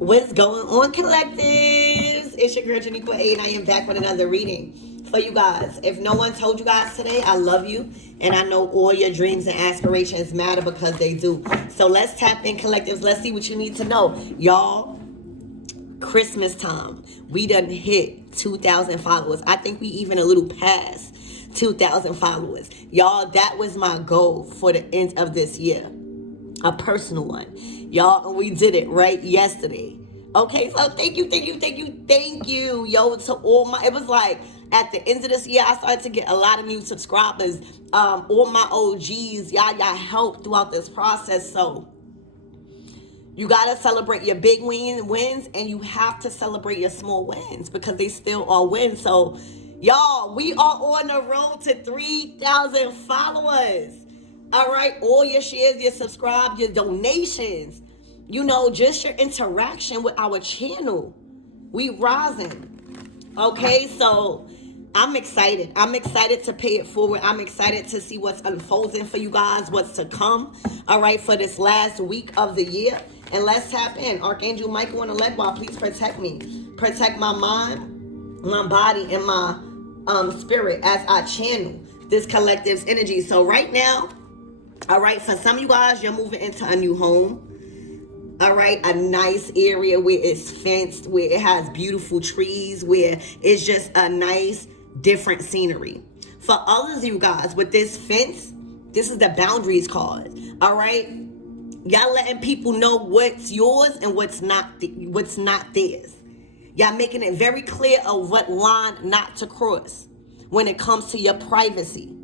What's going on, collectives? It's your girl, Janiqua A, and I am back with another reading for you guys. If no one told you guys today, I love you, and I know all your dreams and aspirations matter because they do. So let's tap in, collectives. Let's see what you need to know. Y'all, Christmas time, we done hit 2,000 followers. I think we even a little past 2,000 followers. Y'all, that was my goal for the end of this year. A personal one. Y'all, and we did it right yesterday. Okay, so thank you. Yo, to all my, it was like at the end of this year, I started to get a lot of new subscribers. All my OGs, y'all helped throughout this process. So you gotta celebrate your big wins, and you have to celebrate your small wins because they still are wins. So y'all, we are on the road to 3,000 followers. All right, all your shares, your subscribe, your donations, just your interaction with our channel. We rising. Okay, so I'm excited. I'm excited to pay it forward. I'm excited to see what's unfolding for you guys, what's to come. All right, for this last week of the year. And let's tap in. Archangel Michael on the leg wall, please protect me. Protect my mind, my body, and my spirit as I channel this collective's energy. So right now, all right, for some of you guys, you're moving into a new home. All right, a nice area where it's fenced, where it has beautiful trees, where it's just a nice, different scenery. For others of you guys, with this fence, this is the boundaries card. All right, y'all letting people know what's yours and what's not theirs. Y'all making it very clear of what line not to cross when it comes to your privacy.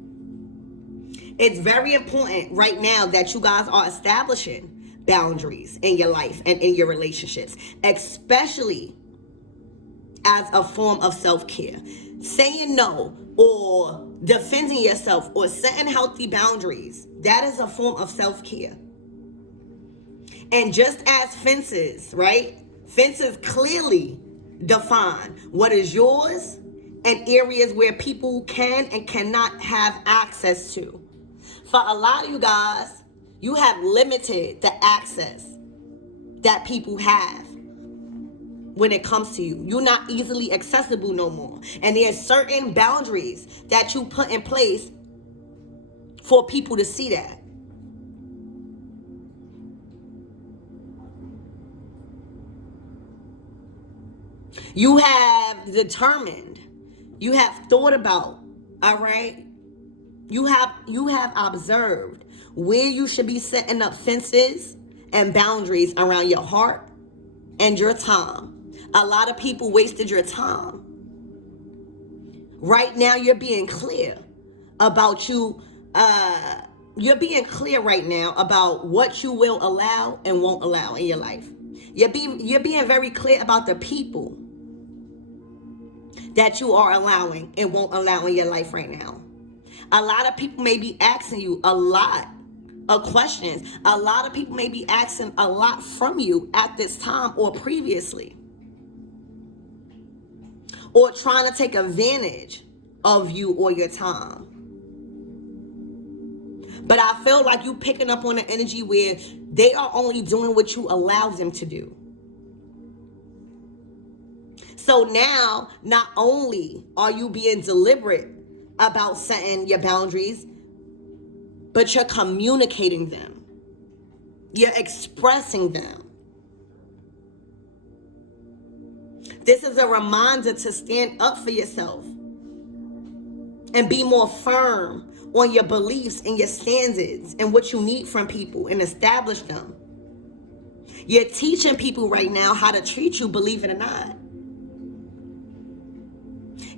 It's very important right now that you guys are establishing boundaries in your life and in your relationships, especially as a form of self-care. Saying no or defending yourself or setting healthy boundaries, that is a form of self-care. And just as fences, right? Fences clearly define what is yours and areas where people can and cannot have access to. For a lot of you guys, you have limited the access that people have when it comes to you. You're not easily accessible no more. And there's certain boundaries that you put in place for people to see that. You have determined, you have thought about, all right? You have observed where you should be setting up fences and boundaries around your heart and your time. A lot of people wasted your time. Right now, you're being clear about you're being clear right now about what you will allow and won't allow in your life. You're being very clear about the people that you are allowing and won't allow in your life right now. A lot of people may be asking you a lot of questions. A lot of people may be asking a lot from you at this time or previously, or trying to take advantage of you or your time. But I feel like you picking up on the energy where they are only doing what you allow them to do. So now, not only are you being deliberate about setting your boundaries, but you're communicating them. You're expressing them. This is a reminder to stand up for yourself and be more firm on your beliefs and your standards and what you need from people and establish them. You're teaching people right now how to treat you, believe it or not.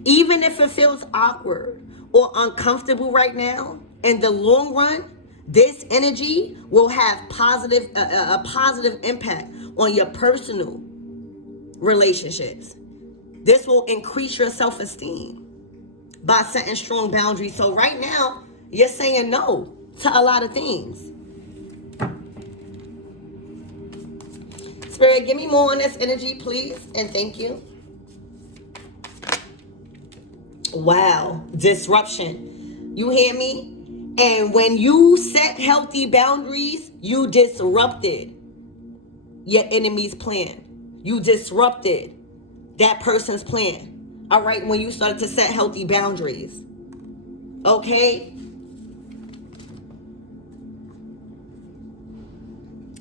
Even if it feels awkward or uncomfortable right now, in the long run, this energy will have a positive impact on your personal relationships. This will increase your self-esteem by setting strong boundaries. So right now, you're saying no to a lot of things. Spirit, give me more on this energy, please, and thank you. Wow, disruption. You hear me? And when you set healthy boundaries, you disrupted your enemy's plan. You disrupted that person's plan. All right, when you started to set healthy boundaries. Okay?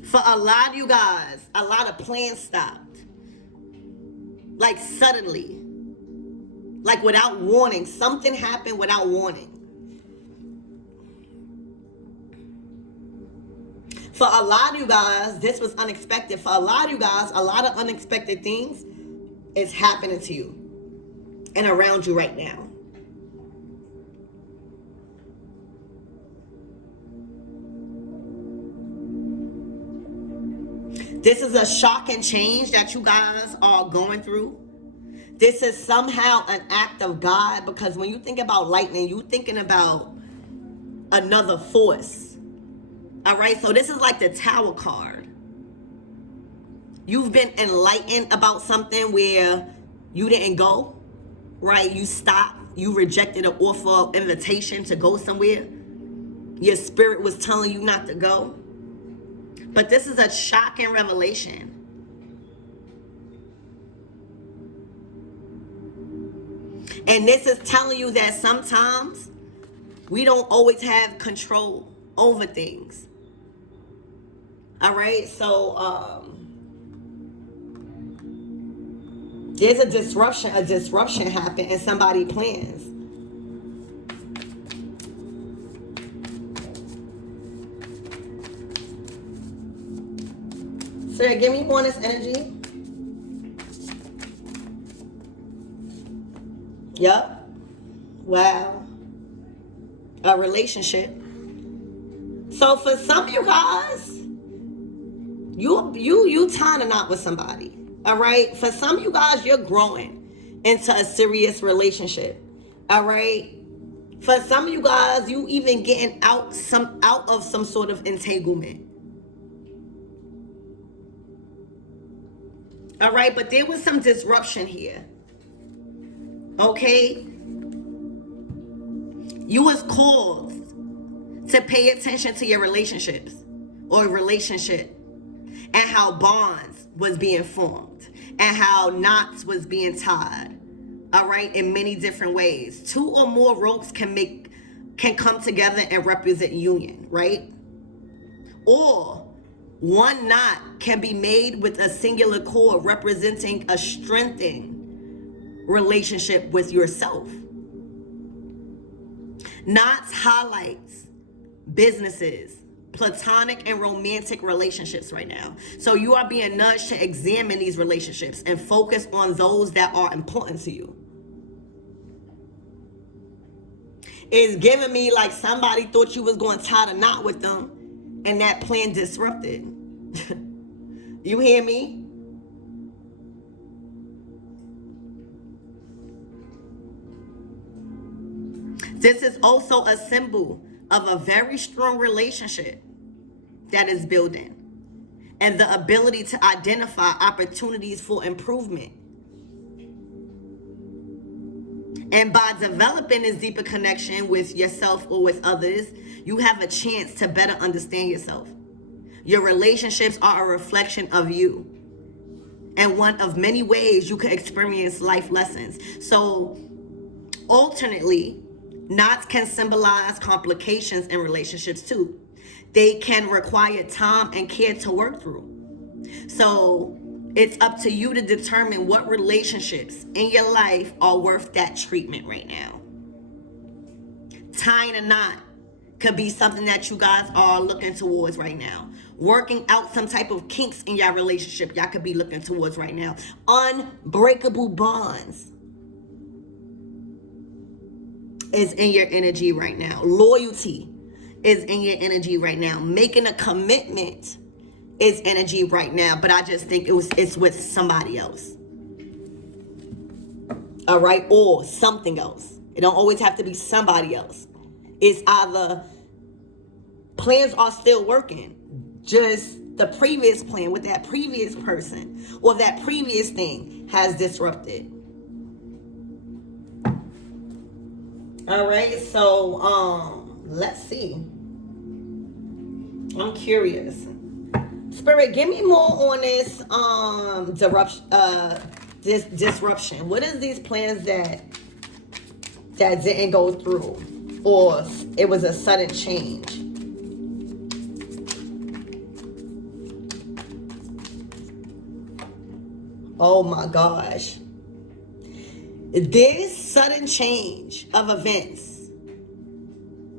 For a lot of you guys, a lot of plans stopped. Like suddenly. Like without warning. Something happened without warning. For a lot of you guys, this was unexpected. For a lot of you guys, a lot of unexpected things is happening to you and around you right now. This is a shocking change that you guys are going through. This is somehow an act of God, because when you think about lightning, you're thinking about another force. All right, so this is like the Tower card. You've been enlightened about something where you didn't go, right? You stopped. You rejected an offer, invitation to go somewhere. Your spirit was telling you not to go. But this is a shocking revelation. And this is telling you that sometimes we don't always have control over things. All right, so there's a disruption happened in somebody's plans. Sir, give me more of this energy. Yup. Wow. A relationship. So for some of you guys, you tying a knot with somebody. All right. For some of you guys, you're growing into a serious relationship. All right. For some of you guys, you even getting out of some sort of entanglement. All right, but there was some disruption here. Okay? You was called to pay attention to your relationships or relationship and how bonds was being formed and how knots was being tied. All right, in many different ways. 2 or more ropes can come together and represent union, right? Or one knot can be made with a singular cord representing a strengthening relationship with yourself. Knots highlights businesses, platonic and romantic relationships right now. So you are being nudged to examine these relationships and focus on those that are important to you. It's giving me like somebody thought you was going to tie the knot with them, and that plan disrupted. You hear me? This is also a symbol of a very strong relationship that is building and the ability to identify opportunities for improvement. And by developing this deeper connection with yourself or with others, you have a chance to better understand yourself. Your relationships are a reflection of you. And one of many ways you can experience life lessons. So, alternately, knots can symbolize complications in relationships too. They can require time and care to work through. So, it's up to you to determine what relationships in your life are worth that treatment right now. Tying a knot could be something that you guys are looking towards right now. Working out some type of kinks in your relationship y'all could be looking towards right now. Unbreakable bonds is in your energy right now. Loyalty is in your energy right now. Making a commitment is energy right now, but I just think it's with somebody else. All right, or something else. It don't always have to be somebody else. It's either plans are still working, just the previous plan with that previous person or that previous thing has disrupted. All right, so let's see. I'm curious. Spirit, give me more on this this disruption. What is these plans that didn't go through, or it was a sudden change? Oh my gosh. This sudden change of events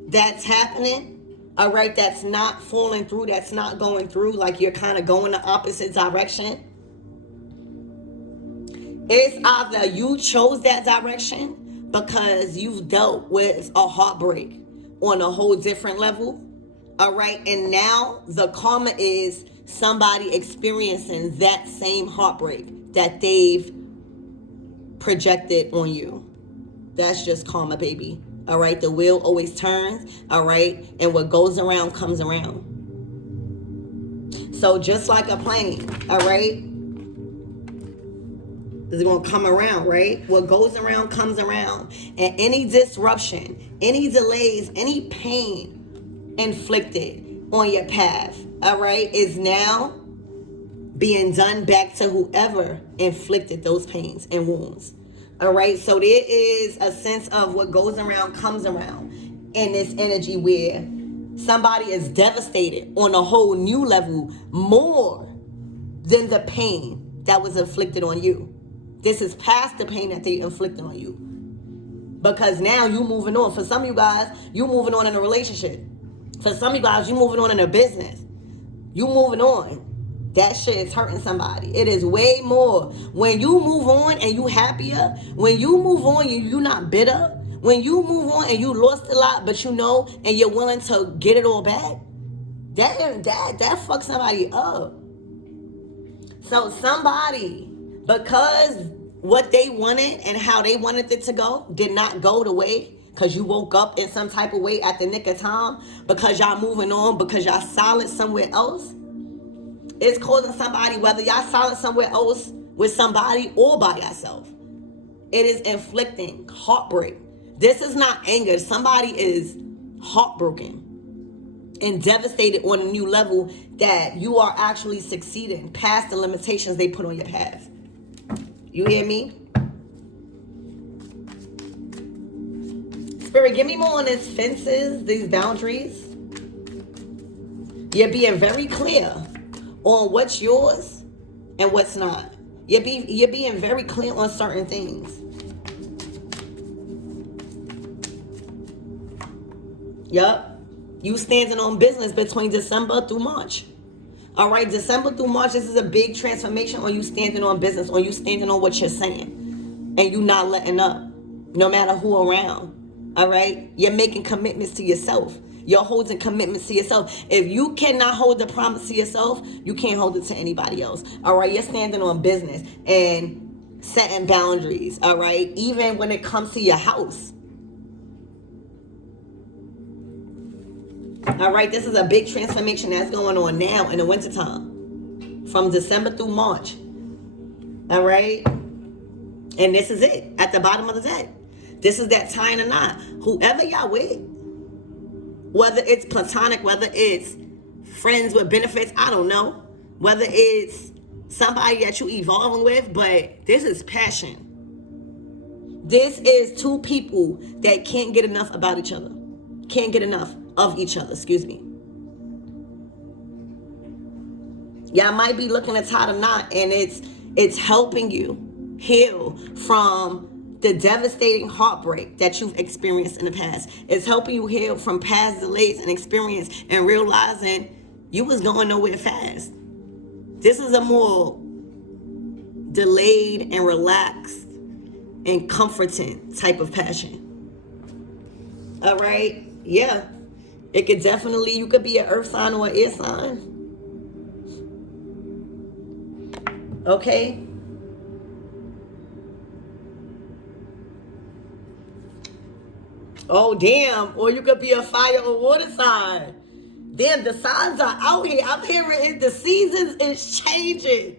that's happening, all right, that's not falling through, that's not going through, like you're kind of going the opposite direction. It's either you chose that direction because you've dealt with a heartbreak on a whole different level, all right, and now the karma is somebody experiencing that same heartbreak that they've projected on you. That's just karma, baby. All right, the wheel always turns, all right, and what goes around comes around. So just like a plane, all right, is going to come around, right? What goes around comes around. And any disruption, any delays, any pain inflicted on your path, all right, is now being done back to whoever inflicted those pains and wounds. All right, so there is a sense of what goes around comes around in this energy where somebody is devastated on a whole new level more than the pain that was inflicted on you. This is past the pain that they inflicted on you. Because now you moving on. For some of you guys, you moving on in a relationship. For some of you guys, you moving on in a business. You moving on. That shit is hurting somebody. It is way more. When you move on and you happier, when you move on, you not bitter. When you move on and you lost a lot, but you know, and you're willing to get it all back, that fucks somebody up. So somebody, because what they wanted and how they wanted it to go did not go the way, because you woke up in some type of way at the nick of time, because y'all moving on, because y'all solid somewhere else, it's causing somebody, whether y'all solid somewhere else with somebody or by yourself, it is inflicting heartbreak. This is not anger. Somebody is heartbroken and devastated on a new level that you are actually succeeding past the limitations they put on your path. You hear me? Spirit, give me more on these fences, these boundaries. You're being very clear on what's yours and what's not. You're being very clear on certain things. Yup. You standing on business between December through March. All right, December through March, this is a big transformation on you standing on business, on you standing on what you're saying, and you not letting up, no matter who around. All right, you're making commitments to yourself. You're holding commitments to yourself. If you cannot hold the promise to yourself, you can't hold it to anybody else. All right, you're standing on business and setting boundaries. All right, even when it comes to your house. All right, this is a big transformation that's going on now in the wintertime, from December through March. All right, and this is it at the bottom of the deck. This is that tying a knot. Whoever y'all with, whether it's platonic, whether it's friends with benefits, I don't know. Whether it's somebody that you evolving with, but this is passion. This is two people that can't get enough about each other. Can't get enough of each other, excuse me. Y'all might be looking to tie the knot, and it's helping you heal from the devastating heartbreak that you've experienced in the past. It's helping you heal from past delays and experience and realizing you was going nowhere fast. This is a more delayed and relaxed and comforting type of passion. All right? Yeah. It could definitely, you could be an earth sign or an air sign. Okay? Oh, damn. Or you could be a fire or water sign. Damn, the signs are out here. I'm hearing the seasons is changing.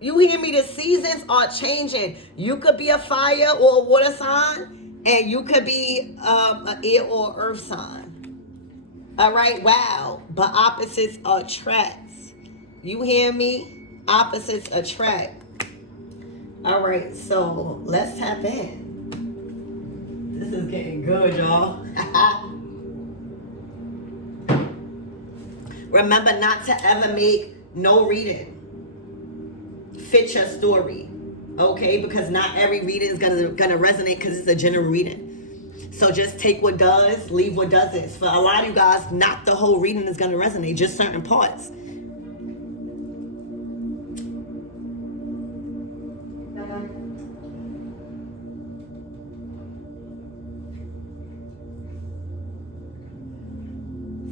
You hear me? The seasons are changing. You could be a fire or a water sign, and you could be an air or earth sign. All right? Wow. But opposites attract. You hear me? Opposites attract. All right, so let's tap in. This is getting good, y'all. Remember not to ever make no reading fit your story, okay? Because not every reading is gonna resonate because it's a general reading. So just take what does, leave what doesn't. For a lot of you guys, not the whole reading is gonna resonate, just certain parts.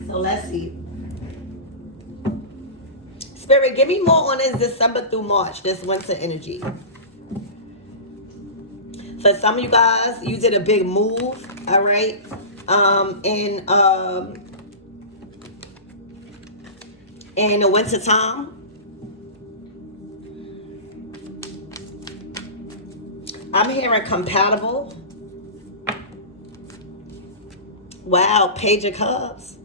So let's see. Spirit, give me more on this December through March, this winter energy. For some of you guys, you did a big move, all right? In the winter time. I'm hearing compatible. Wow, Page of Cups.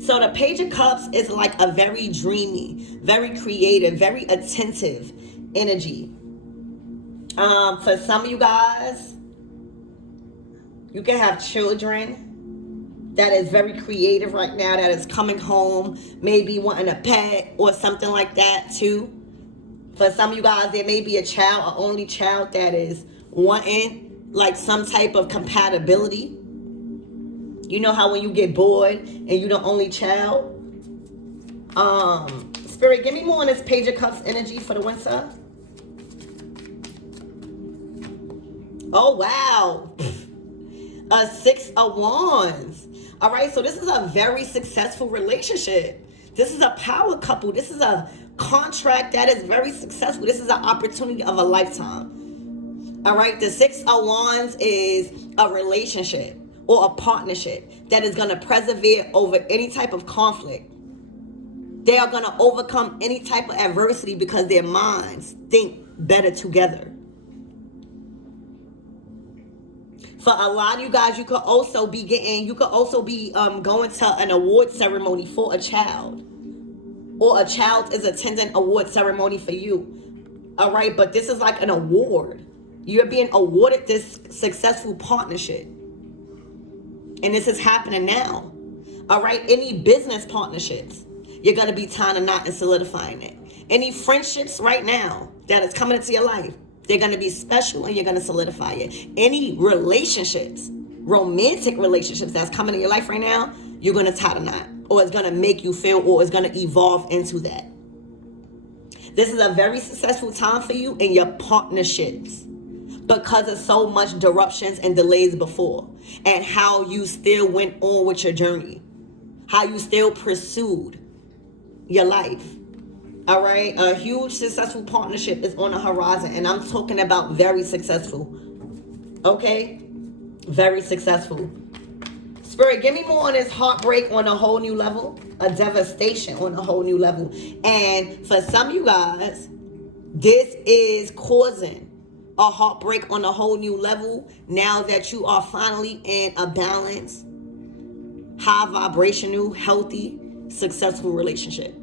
So the Page of Cups is like a very dreamy, very creative, very attentive energy. For some of you guys, you can have children that is very creative right now, that is coming home, maybe wanting a pet or something like that too. For some of you guys, there may be a child, an only child that is wanting like some type of compatibility. You know how when you get bored and you're the only child? Spirit, give me more on this Page of Cups energy for the winter. Oh, wow. A Six of Wands. All right, so this is a very successful relationship. This is a power couple. This is a contract that is very successful. This is an opportunity of a lifetime. All right, the Six of Wands is a relationship or a partnership that is going to persevere over any type of conflict. They are going to overcome any type of adversity because their minds think better together. For a lot of you guys, you could also be going to an award ceremony for a child, or a child is attending award ceremony for you. All right, but this is like an award. You're being awarded this successful partnership, and this is happening now. All right, any business partnerships, you're going to be tying a knot and solidifying it. Any friendships right now that is coming into your life, they're going to be special and you're going to solidify it. Any relationships, romantic relationships that's coming in your life right now, you're going to tie the knot, or it's going to make you feel, or it's going to evolve into that. This is a very successful time for you in your partnerships because of so much disruptions and delays before, and how you still went on with your journey, how you still pursued your life. All right, a huge successful partnership is on the horizon, and I'm talking about very successful. Okay, very successful. Spirit, give me more on this heartbreak on a whole new level, a devastation on a whole new level. And for some of you guys, this is causing a heartbreak on a whole new level now that you are finally in a balanced, high vibrational, healthy, successful relationship.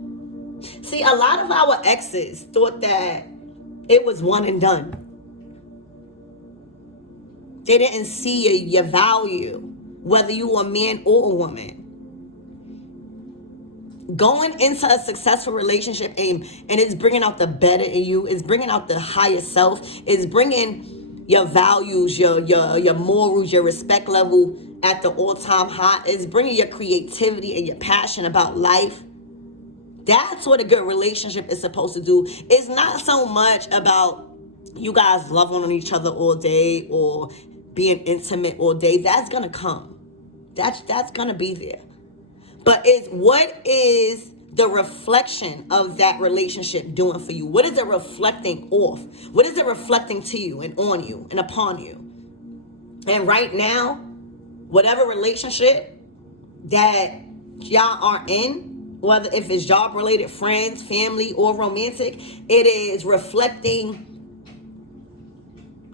See, a lot of our exes thought that it was one and done. They didn't see your value, whether you are a man or a woman. Going into a successful relationship and it's bringing out the better in you, it's bringing out the higher self, it's bringing your values, your morals, your respect level at the all-time high, it's bringing your creativity and your passion about life. That's what a good relationship is supposed to do. It's not so much about you guys loving on each other all day or being intimate all day. That's going to come. That's going to be there. But it's what is the reflection of that relationship doing for you? What is it reflecting off? What is it reflecting to you and on you and upon you? And right now, whatever relationship that y'all are in, whether if it's job related, friends, family, or romantic, it is reflecting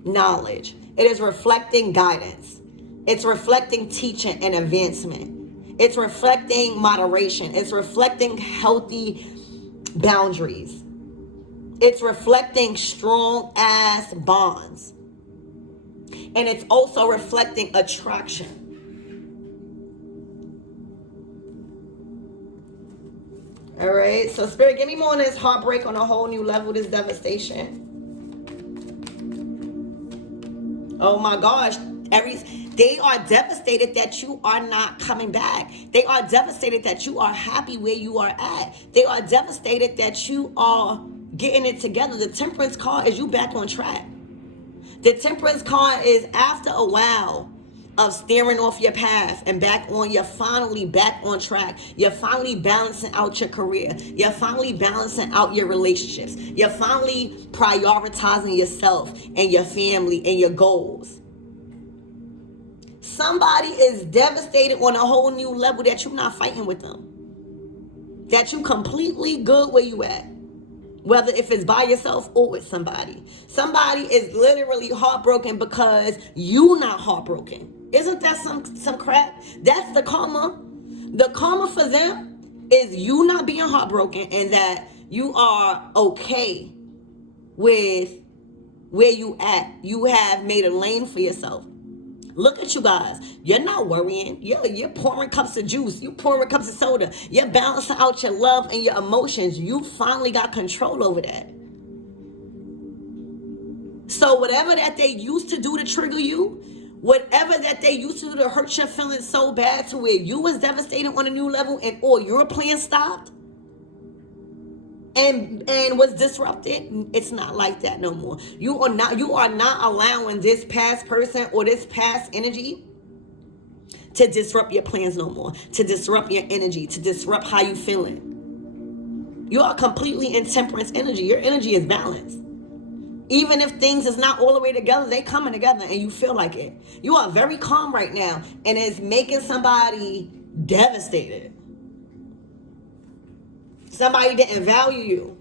knowledge. It is reflecting guidance. It's reflecting teaching and advancement. It's reflecting moderation. It's reflecting healthy boundaries. It's reflecting strong ass bonds. And it's also reflecting attraction. All right. So Spirit, give me more on this heartbreak on a whole new level, this devastation. Oh my gosh. They are devastated that you are not coming back. They are devastated that you are happy where you are at. They are devastated that you are getting it together. The Temperance card is you back on track. The Temperance card is after a while of steering off your path and back on, you're finally back on track. You're finally balancing out your career. You're finally balancing out your relationships. You're finally prioritizing yourself and your family and your goals. Somebody is devastated on a whole new level that you're not fighting with them. That you completely good where you at. Whether if it's by yourself or with somebody. Somebody is literally heartbroken because you not heartbroken. Isn't that some crap? That's the karma. The karma for them is you not being heartbroken and that you are okay with where you at. You have made a lane for yourself. Look at you guys. You're not worrying. You're pouring cups of juice. You're pouring cups of soda. You're balancing out your love and your emotions. You finally got control over that. So whatever that they used to do to trigger you, whatever that they used to do to hurt your feelings so bad to where you was devastated on a new level and all your plans stopped and was disrupted, it's not like that no more. You are not allowing this past person or this past energy to disrupt your plans no more, to disrupt your energy, to disrupt how you feeling. You are completely in temperance energy. Your energy is balanced. Even if things is not all the way together, they coming together and you feel like it. You are very calm right now and it's making somebody devastated. Somebody didn't value you.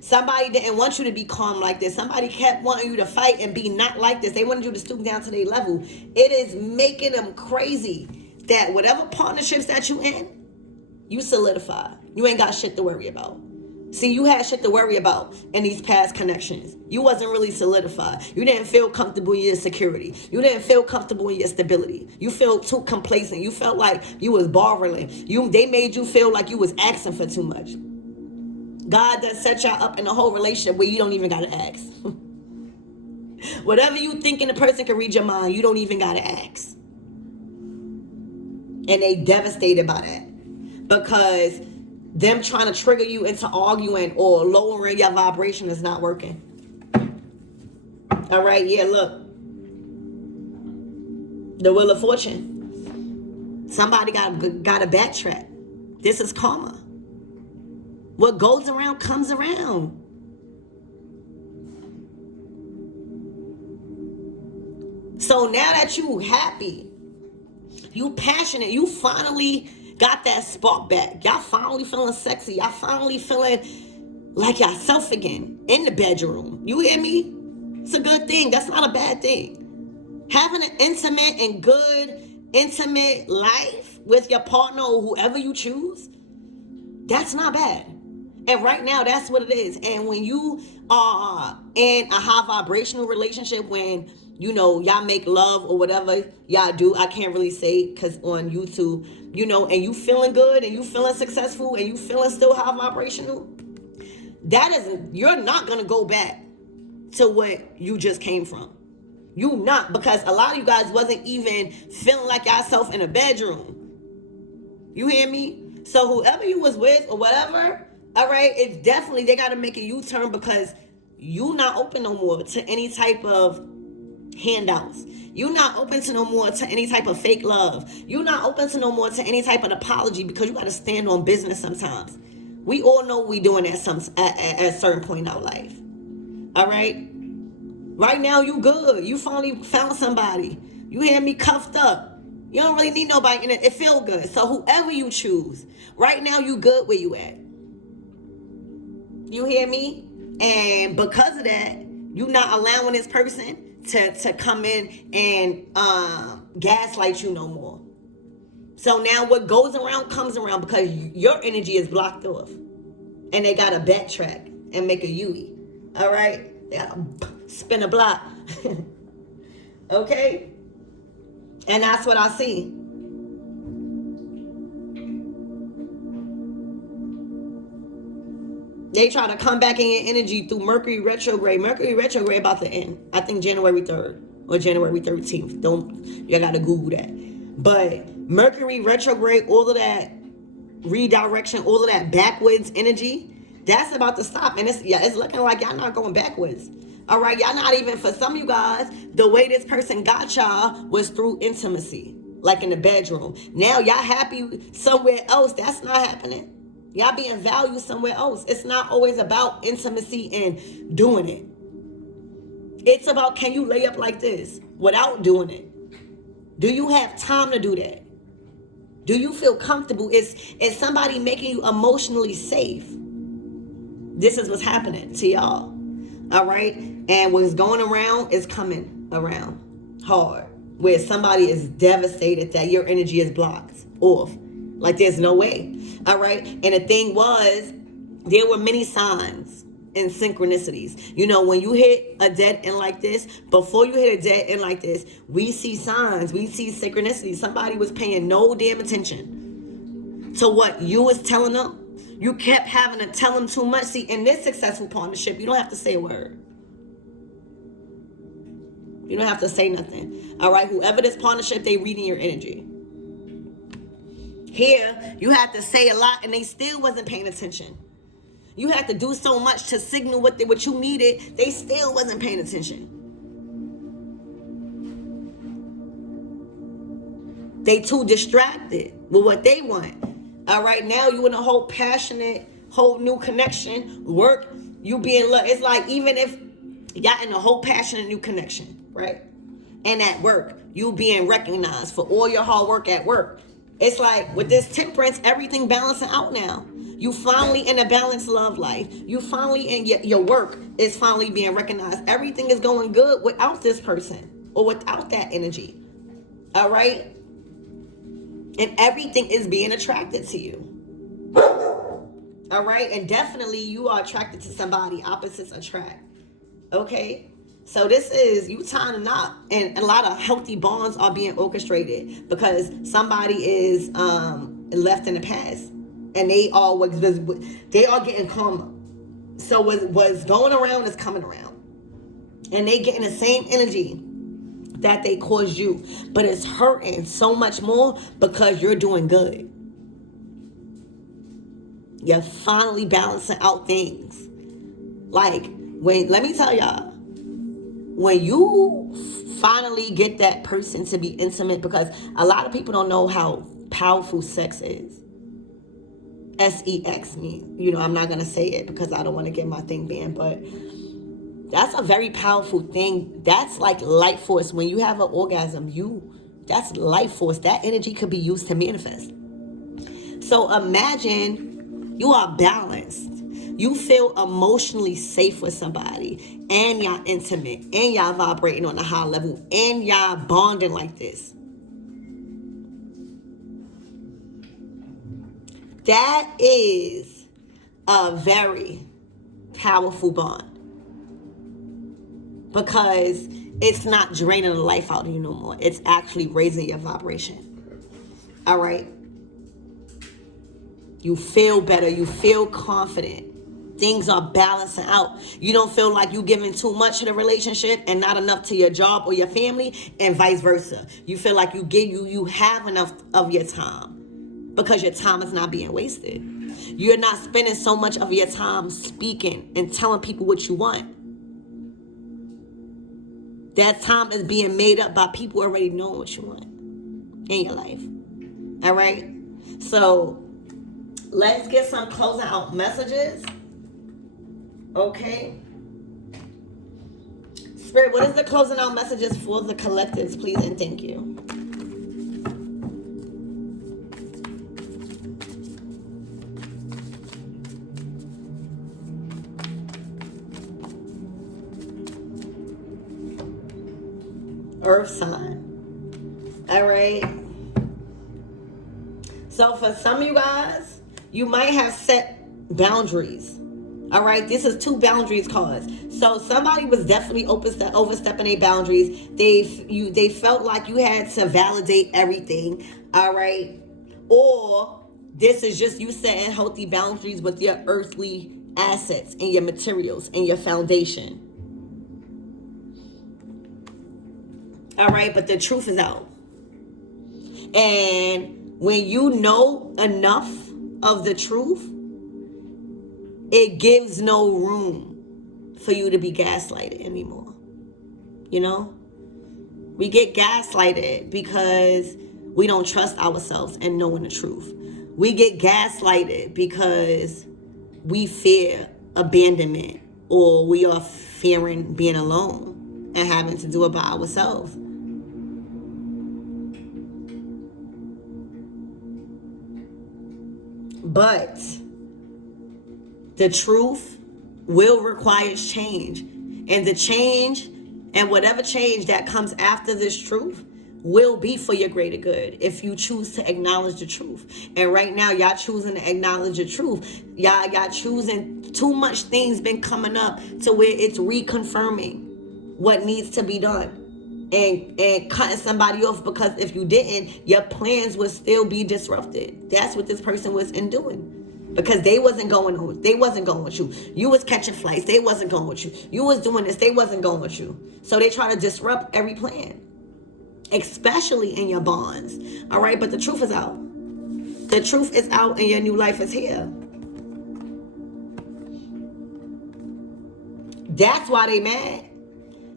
Somebody didn't want you to be calm like this. Somebody kept wanting you to fight and be not like this. They wanted you to stoop down to their level. It is making them crazy that whatever partnerships that you in, you solidify. You ain't got shit to worry about. See, you had shit to worry about in these past connections. You wasn't really solidified. You didn't feel comfortable in your security. You didn't feel comfortable in your stability. You felt too complacent. You felt like you was borrowing. They made you feel like you was asking for too much. God done set y'all up in a whole relationship where you don't even gotta ask. Whatever you thinking the person can read your mind, you don't even gotta ask. And they devastated by that. Because them trying to trigger you into arguing or lowering your vibration is not working. All right, yeah, look. The Wheel of Fortune. Somebody got to backtrack. This is karma. What goes around comes around. So now that you happy, you passionate, you finally got that spark back. Y'all finally feeling sexy. Y'all finally feeling like yourself again in the bedroom. You hear me? It's a good thing. That's not a bad thing. Having an intimate and good, intimate life with your partner or whoever you choose, that's not bad. And right now, that's what it is. And when you are in a high vibrational relationship, when, you know, y'all make love or whatever y'all do, I can't really say because on YouTube, you know, and you feeling good and you feeling successful and you feeling still high vibrational, you're not going to go back to what you just came from. You not, because a lot of you guys wasn't even feeling like yourself in a bedroom. You hear me? So whoever you was with or whatever, all right, it's definitely, they got to make a U-turn because you not open no more to any type of handouts. You not open to no more to any type of fake love. You not open to no more to any type of apology because you got to stand on business sometimes. We all know what we doing at a certain point in our life. All right? Right now, you good. You finally found somebody. You hear me? Cuffed up. You don't really need nobody, and it feel good. So whoever you choose, right now you good where you at. You hear me? And because of that, you not allowing this person to come in and gaslight you no more. So now what goes around comes around because your energy is blocked off. And they got to backtrack and make a U-E. All right? They got to spin a block. Okay? And that's what I see. They try to come back in your energy through Mercury retrograde. Mercury retrograde about to end. I think January 3rd or January 13th. You got to Google that. But Mercury retrograde, all of that redirection, all of that backwards energy, that's about to stop. And it's looking like y'all not going backwards. All right, y'all not even, for some of you guys, the way this person got y'all was through intimacy, like in the bedroom. Now y'all happy somewhere else. That's not happening. Y'all being valued somewhere else. It's not always about intimacy and doing it. It's about, can you lay up like this without doing it? Do you have time to do that? Do you feel comfortable? Is somebody making you emotionally safe? This is what's happening to y'all. All right? And what's going around is coming around hard. Where somebody is devastated that your energy is blocked off. Like there's no way. All right? And the thing was, there were many signs and synchronicities. You know, when you hit a dead end like this, before you hit a dead end like this, we see signs, we see synchronicities. Somebody was paying no damn attention to what you was telling them. You kept having to tell them too much. See, in this successful partnership, you don't have to say a word. You don't have to say nothing. All right? Whoever this partnership, they reading your energy. Here, you had to say a lot and they still wasn't paying attention. You had to do so much to signal what you needed. They still wasn't paying attention. They too distracted with what they want. All right, now you in a whole passionate, whole new connection. Work, you being loved. It's like even if y'all in a whole passionate new connection, right? And at work, you being recognized for all your hard work at work. It's like with this temperance, everything balancing out now. You finally in a balanced love life. You finally in your work is finally being recognized. Everything is going good without this person or without that energy. All right? And everything is being attracted to you. All right? And definitely you are attracted to somebody. Opposites attract. Okay? So this is you tying a knot. And a lot of healthy bonds are being orchestrated because somebody is left in the past. And they are getting karma. So what's going around is coming around. And they getting the same energy that they caused you. But it's hurting so much more because you're doing good. You're finally balancing out things. Like, let me tell y'all, when you finally get that person to be intimate, because a lot of people don't know how powerful sex is. sex mean, I'm not going to say it because I don't want to get my thing banned, but that's a very powerful thing. That's like life force. When you have an orgasm, that's life force. That energy could be used to manifest. So imagine you are balanced. You feel emotionally safe with somebody and y'all intimate and y'all vibrating on a high level and y'all bonding like this. That is a very powerful bond because it's not draining the life out of you no more. It's actually raising your vibration. All right? You feel better. You feel confident. Things are balancing out. You don't feel like you're giving too much to the relationship and not enough to your job or your family, and vice versa. You feel like you have enough of your time. Because your time is not being wasted. You're not spending so much of your time speaking and telling people what you want. That time is being made up by people already knowing what you want in your life. All right? So, let's get some closing out messages. Okay? Spirit, what is the closing out messages for the collectives, please, and thank you. Earth sign. All right. So for some of you guys, you might have set boundaries. All right, this is 2 boundaries cards. So somebody was definitely overstepping their boundaries. They felt like you had to validate everything. All right, or this is just you setting healthy boundaries with your earthly assets and your materials and your foundation. All right, but the truth is out. And when you know enough of the truth, it gives no room for you to be gaslighted anymore. You know? We get gaslighted because we don't trust ourselves and knowing the truth. We get gaslighted because we fear abandonment, or we are fearing being alone and having to do it by ourselves. But the truth will require change. And the change, and whatever change that comes after this truth, will be for your greater good if you choose to acknowledge the truth. And right now, y'all choosing to acknowledge the truth. Y'all choosing, too much things been coming up to where it's reconfirming what needs to be done. And cutting somebody off, because if you didn't, your plans would still be disrupted. That's what this person was doing. Because they wasn't going with you. You was catching flights. They wasn't going with you. You was doing this. They wasn't going with you. So they try to disrupt every plan, especially in your bonds. All right, but the truth is out. The truth is out, and your new life is here. That's why they mad.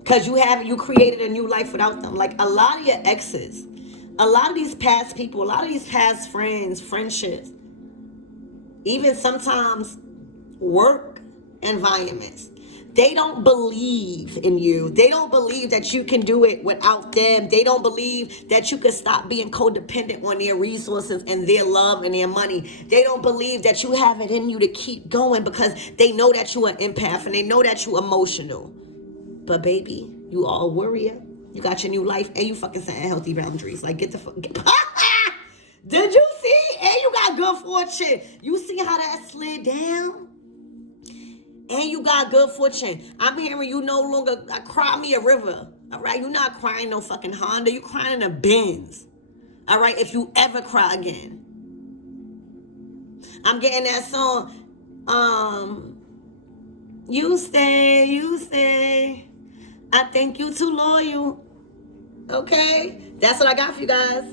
Because you created a new life without them. Like a lot of your exes, a lot of these past people, a lot of these past friends, friendships, even sometimes work environments, they don't believe in you. They don't believe that you can do it without them. They don't believe that you can stop being codependent on their resources and their love and their money. They don't believe that you have it in you to keep going, because they know that you are an empath and they know that you emotional. But baby, you are a warrior. You got your new life, and you fucking setting healthy boundaries. Like, get the fuck. Did you see? And you got good fortune. You see how that slid down? And you got good fortune. I'm hearing you no longer cry me a river. All right? You're not crying no fucking Honda. You crying in a Benz. All right? If you ever cry again. I'm getting that song. You stay. I think you too loyal. Okay? That's what I got for you guys.